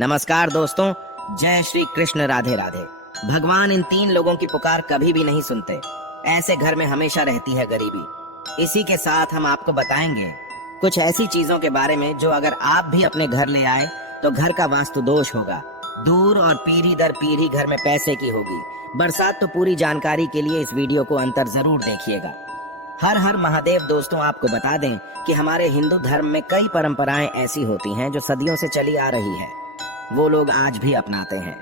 नमस्कार दोस्तों, जय श्री कृष्ण, राधे राधे। भगवान इन तीन लोगों की पुकार कभी भी नहीं सुनते। ऐसे घर में हमेशा रहती है गरीबी। इसी के साथ हम आपको बताएंगे कुछ ऐसी चीजों के बारे में जो अगर आप भी अपने घर ले आए तो घर का वास्तु दोष होगा दूर और पीढ़ी दर पीढ़ी घर में पैसे की होगी बरसात। तो पूरी जानकारी के लिए इस वीडियो को अंत जरूर देखिएगा। हर हर महादेव। दोस्तों, आपको बता दें कि हमारे हिंदू धर्म में कई परंपराएं ऐसी होती हैं जो सदियों से चली आ रही है, वो लोग आज भी अपनाते हैं।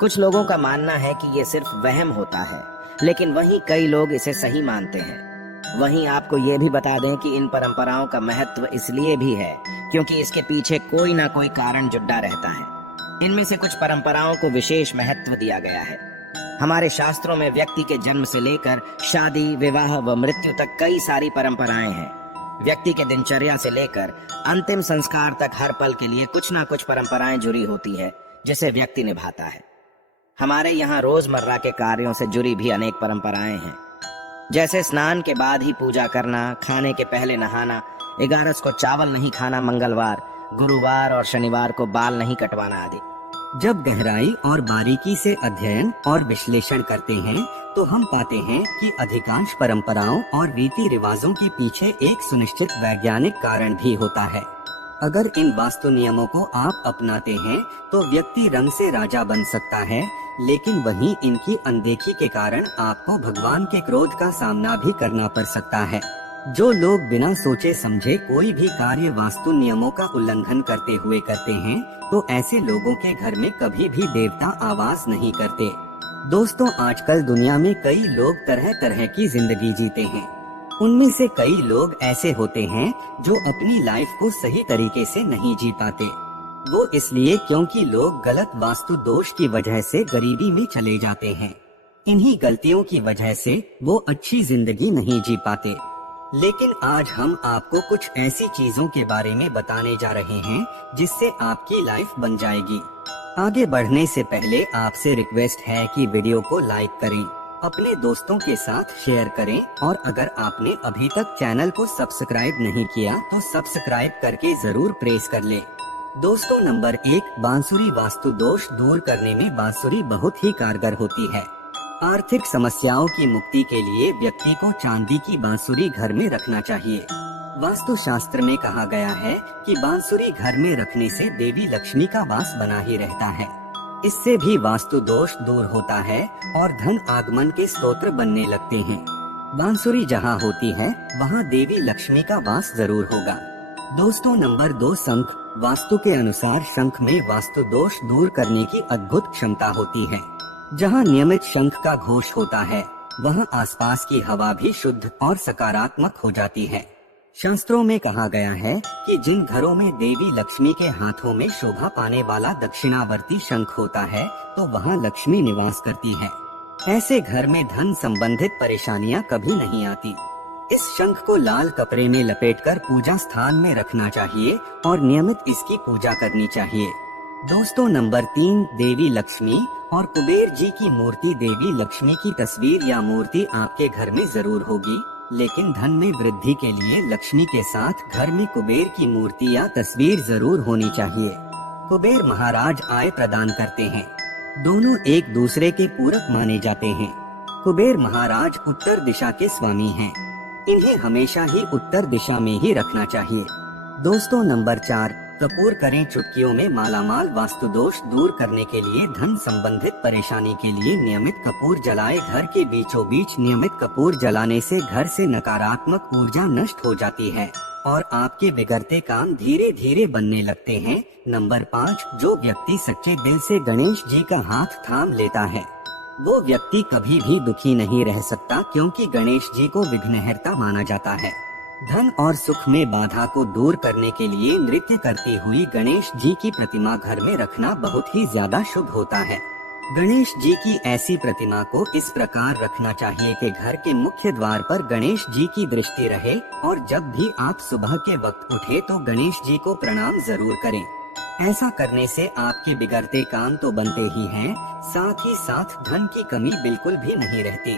कुछ लोगों का मानना है कि ये सिर्फ वहम होता है, लेकिन वहीं कई लोग इसे सही मानते हैं। वहीं आपको ये भी बता दें कि इन परंपराओं का महत्व इसलिए भी है क्योंकि इसके पीछे कोई ना कोई कारण जुड़ा रहता है। इनमें से कुछ परंपराओं को विशेष महत्व दिया गया है। हमारे शास्त्रों में व्यक्ति के जन्म से लेकर शादी, विवाह व मृत्यु तक कई सारी परंपराएं हैं। व्यक्ति के दिनचर्या से लेकर अंतिम संस्कार तक हर पल के लिए कुछ ना कुछ परंपराएं जुड़ी होती है जिसे व्यक्ति निभाता है। हमारे यहाँ रोजमर्रा के कार्यों से जुड़ी भी अनेक परंपराएं हैं, जैसे स्नान के बाद ही पूजा करना, खाने के पहले नहाना, 11 को चावल नहीं खाना, मंगलवार, गुरुवार और शनिवार को बाल नहीं कटवाना आदि। जब गहराई और बारीकी से अध्ययन और विश्लेषण करते हैं तो हम पाते हैं कि अधिकांश परंपराओं और रीति रिवाजों के पीछे एक सुनिश्चित वैज्ञानिक कारण भी होता है। अगर इन वास्तु नियमों को आप अपनाते हैं तो व्यक्ति रंग से राजा बन सकता है, लेकिन वहीं इनकी अनदेखी के कारण आपको भगवान के क्रोध का सामना भी करना पड़ सकता है। जो लोग बिना सोचे समझे कोई भी कार्य वास्तु नियमों का उल्लंघन करते हुए करते हैं तो ऐसे लोगों के घर में कभी भी देवता आवास नहीं करते। दोस्तों, आजकल दुनिया में कई लोग तरह तरह की जिंदगी जीते हैं। उनमें से कई लोग ऐसे होते हैं जो अपनी लाइफ को सही तरीके से नहीं जी पाते। वो इसलिए क्योंकि लोग गलत वास्तु दोष की वजह से गरीबी में चले जाते हैं। इन्हीं गलतियों की वजह से वो अच्छी जिंदगी नहीं जी पाते। लेकिन आज हम आपको कुछ ऐसी चीजों के बारे में बताने जा रहे हैं जिससे आपकी लाइफ बन जाएगी। आगे बढ़ने से पहले आपसे रिक्वेस्ट है कि वीडियो को लाइक करें, अपने दोस्तों के साथ शेयर करें और अगर आपने अभी तक चैनल को सब्सक्राइब नहीं किया तो सब्सक्राइब करके जरूर प्रेस कर ले। दोस्तों, नंबर 1, बांसुरी वास्तु दोष दूर करने में बांसुरी बहुत ही कारगर होती है। आर्थिक समस्याओं की मुक्ति के लिए व्यक्ति को चांदी की बांसुरी घर में रखना चाहिए। वास्तु शास्त्र में कहा गया है कि बांसुरी घर में रखने से देवी लक्ष्मी का वास बना ही रहता है। इससे भी वास्तु दोष दूर होता है और धन आगमन के स्तोत्र बनने लगते हैं। बांसुरी जहाँ होती है वहाँ देवी लक्ष्मी का वास जरूर होगा। दोस्तों, नंबर 2, शंख। वास्तु के अनुसार शंख में वास्तु दोष दूर करने की अद्भुत क्षमता होती है। जहाँ नियमित शंख का घोष होता है वहाँ आसपास की हवा भी शुद्ध और सकारात्मक हो जाती है। शास्त्रों में कहा गया है कि जिन घरों में देवी लक्ष्मी के हाथों में शोभा पाने वाला दक्षिणावर्ती शंख होता है तो वहाँ लक्ष्मी निवास करती है। ऐसे घर में धन संबंधित परेशानियाँ कभी नहीं आती। इस शंख को लाल कपड़े में लपेटकर पूजा स्थान में रखना चाहिए और नियमित इसकी पूजा करनी चाहिए। दोस्तों, नंबर 3, देवी लक्ष्मी और कुबेर जी की मूर्ति। देवी लक्ष्मी की तस्वीर या मूर्ति आपके घर में जरूर होगी, लेकिन धन में वृद्धि के लिए लक्ष्मी के साथ घर में कुबेर की मूर्ति या तस्वीर जरूर होनी चाहिए। कुबेर महाराज आय प्रदान करते हैं। दोनों एक दूसरे के पूरक माने जाते हैं। कुबेर महाराज उत्तर दिशा के स्वामी हैं। इन्हें हमेशा ही उत्तर दिशा में ही रखना चाहिए। दोस्तों, नंबर 4, कपूर करें चुटकियों में मालामाल। वास्तु दोष दूर करने के लिए धन संबंधित परेशानी के लिए नियमित कपूर जलाए। घर के बीचों बीच नियमित कपूर जलाने से घर से नकारात्मक ऊर्जा नष्ट हो जाती है और आपके बिगड़ते काम धीरे धीरे बनने लगते हैं। नंबर 5, जो व्यक्ति सच्चे दिल से गणेश जी का हाथ थाम लेता है वो व्यक्ति कभी भी दुखी नहीं रह सकता, क्योंकि गणेश जी को विघ्नहर्ता माना जाता है। धन और सुख में बाधा को दूर करने के लिए नृत्य करती हुई गणेश जी की प्रतिमा घर में रखना बहुत ही ज्यादा शुभ होता है। गणेश जी की ऐसी प्रतिमा को इस प्रकार रखना चाहिए कि घर के मुख्य द्वार पर गणेश जी की दृष्टि रहे और जब भी आप सुबह के वक्त उठे तो गणेश जी को प्रणाम जरूर करें। ऐसा करने से आपके बिगड़ते काम तो बनते ही हैं, साथ ही साथ धन की कमी बिल्कुल भी नहीं रहती।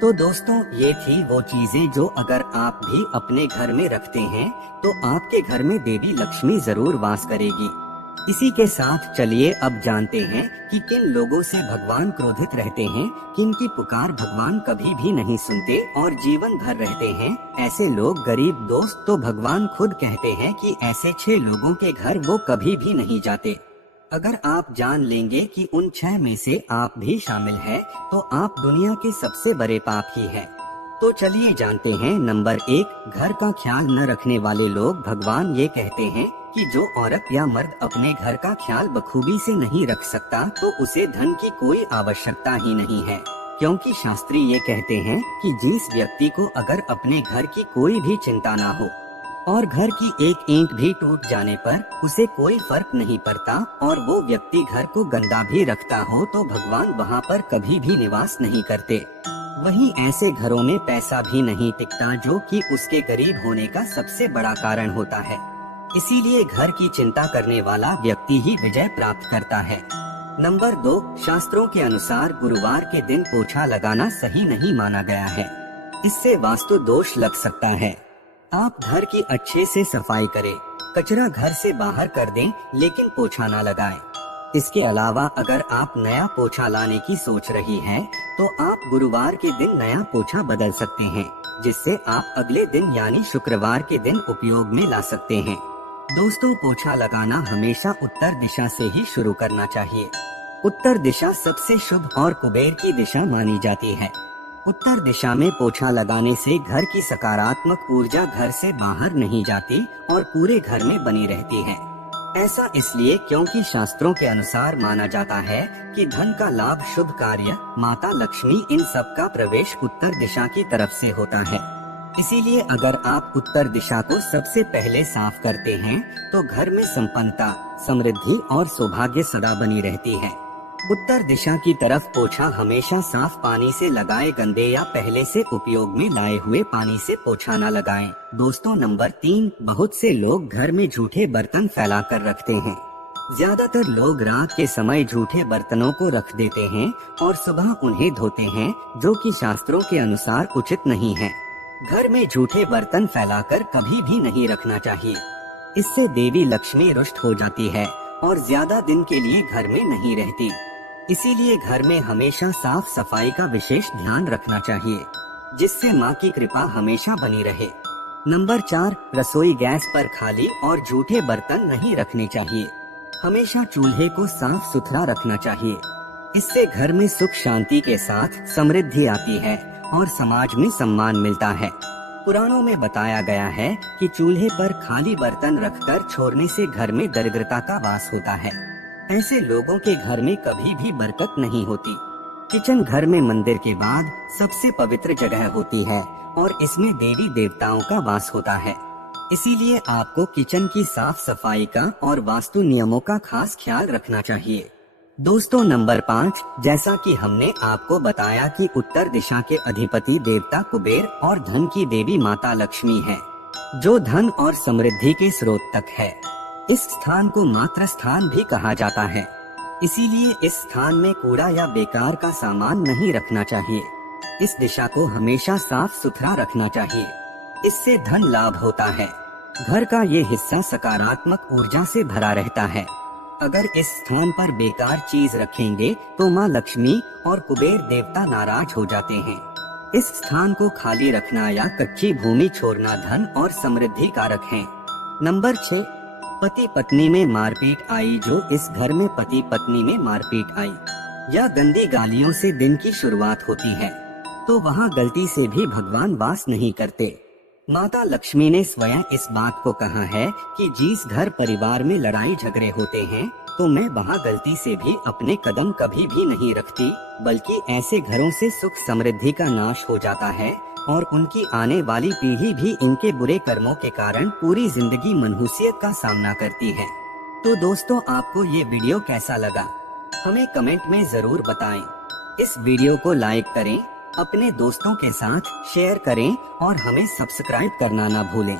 तो दोस्तों, ये थी वो चीजें जो अगर आप भी अपने घर में रखते हैं तो आपके घर में देवी लक्ष्मी जरूर वास करेगी। इसी के साथ चलिए अब जानते हैं कि किन लोगों से भगवान क्रोधित रहते हैं, किनकी पुकार भगवान कभी भी नहीं सुनते और जीवन भर रहते हैं। ऐसे लोग गरीब दोस्त तो भगवान खुद कहते हैं कि ऐसे 6 लोगों के घर वो कभी भी नहीं जाते। अगर आप जान लेंगे कि उन 6 में से आप भी शामिल हैं, तो आप दुनिया के सबसे बड़े पापी हैं। तो चलिए जानते हैं। नंबर 1, घर का ख्याल न रखने वाले लोग। भगवान ये कहते हैं कि जो औरत या मर्द अपने घर का ख्याल बखूबी से नहीं रख सकता तो उसे धन की कोई आवश्यकता ही नहीं है, क्योंकि शास्त्री ये कहते हैं कि जिस व्यक्ति को अगर अपने घर की कोई भी चिंता ना हो और घर की एक ईंट भी टूट जाने पर उसे कोई फर्क नहीं पड़ता और वो व्यक्ति घर को गंदा भी रखता हो तो भगवान वहाँ पर कभी भी निवास नहीं करते। वहीं ऐसे घरों में पैसा भी नहीं टिकता, जो कि उसके गरीब होने का सबसे बड़ा कारण होता है। इसीलिए घर की चिंता करने वाला व्यक्ति ही विजय प्राप्त करता है। नंबर 2, शास्त्रों के अनुसार गुरुवार के दिन पोछा लगाना सही नहीं माना गया है। इससे वास्तु दोष लग सकता है। आप घर की अच्छे से सफाई करें, कचरा घर से बाहर कर दें, लेकिन पोछा ना लगाएं। इसके अलावा अगर आप नया पोछा लाने की सोच रही हैं, तो आप गुरुवार के दिन नया पोछा बदल सकते हैं, जिससे आप अगले दिन यानी शुक्रवार के दिन उपयोग में ला सकते हैं। दोस्तों, पोछा लगाना हमेशा उत्तर दिशा से ही शुरू करना चाहिए। उत्तर दिशा सबसे शुभ और कुबेर की दिशा मानी जाती है। उत्तर दिशा में पोछा लगाने से घर की सकारात्मक ऊर्जा घर से बाहर नहीं जाती और पूरे घर में बनी रहती है। ऐसा इसलिए क्योंकि शास्त्रों के अनुसार माना जाता है कि धन का लाभ, शुभ कार्य, माता लक्ष्मी, इन सब का प्रवेश उत्तर दिशा की तरफ से होता है। इसीलिए अगर आप उत्तर दिशा को सबसे पहले साफ करते हैं तो घर में संपन्नता, समृद्धि और सौभाग्य सदा बनी रहती है। उत्तर दिशा की तरफ पोछा हमेशा साफ पानी से लगाएं, गंदे या पहले से उपयोग में लाए हुए पानी से पोछा न लगाएं। दोस्तों, नंबर 3, बहुत से लोग घर में झूठे बर्तन फैला कर रखते हैं। ज्यादातर लोग रात के समय झूठे बर्तनों को रख देते हैं और सुबह उन्हें धोते हैं, जो कि शास्त्रों के अनुसार उचित नहीं है। घर में झूठे बर्तन फैलाकर कभी भी नहीं रखना चाहिए। इससे देवी लक्ष्मी रुष्ट हो जाती है और ज्यादा दिन के लिए घर में नहीं रहती। इसीलिए घर में हमेशा साफ सफाई का विशेष ध्यान रखना चाहिए, जिससे माँ की कृपा हमेशा बनी रहे। नंबर 4, रसोई गैस पर खाली और झूठे बर्तन नहीं रखने चाहिए। हमेशा चूल्हे को साफ सुथरा रखना चाहिए। इससे घर में सुख शांति के साथ समृद्धि आती है और समाज में सम्मान मिलता है। पुराणों में बताया गया है कि चूल्हे पर खाली बर्तन रखकर छोड़ने से घर में दरिद्रता का वास होता है। ऐसे लोगों के घर में कभी भी बरकत नहीं होती। किचन घर में मंदिर के बाद सबसे पवित्र जगह होती है और इसमें देवी देवताओं का वास होता है। इसीलिए आपको किचन की साफ सफाई का और वास्तु नियमों का खास ख्याल रखना चाहिए। दोस्तों, नंबर 5, जैसा कि हमने आपको बताया कि उत्तर दिशा के अधिपति देवता कुबेर और धन की देवी माता लक्ष्मी है, जो धन और समृद्धि के स्रोत तक है। इस स्थान को मातृ स्थान भी कहा जाता है। इसीलिए इस स्थान में कूड़ा या बेकार का सामान नहीं रखना चाहिए। इस दिशा को हमेशा साफ सुथरा रखना चाहिए। इससे धन लाभ होता है। घर का ये हिस्सा सकारात्मक ऊर्जा से भरा रहता है। अगर इस स्थान पर बेकार चीज रखेंगे तो माँ लक्ष्मी और कुबेर देवता नाराज हो जाते हैं। इस स्थान को खाली रखना या कच्ची भूमि छोड़ना धन और समृद्धि कारक है। नंबर 6, पति पत्नी में मारपीट आई। जो इस घर में पति पत्नी में मारपीट आई या गंदी गालियों से दिन की शुरुआत होती है, तो वहाँ गलती से भी भगवान वास नहीं करते। माता लक्ष्मी ने स्वयं इस बात को कहा है कि जिस घर परिवार में लड़ाई झगड़े होते हैं, तो मैं वहाँ गलती से भी अपने कदम कभी भी नहीं रखती, बल्कि ऐसे घरों से सुख समृद्धि का नाश हो जाता है और उनकी आने वाली पीढ़ी भी इनके बुरे कर्मों के कारण पूरी जिंदगी मनहूसियत का सामना करती है। तो दोस्तों, आपको ये वीडियो कैसा लगा, हमें कमेंट में जरूर बताएं। इस वीडियो को लाइक करें, अपने दोस्तों के साथ शेयर करें और हमें सब्सक्राइब करना ना भूलें।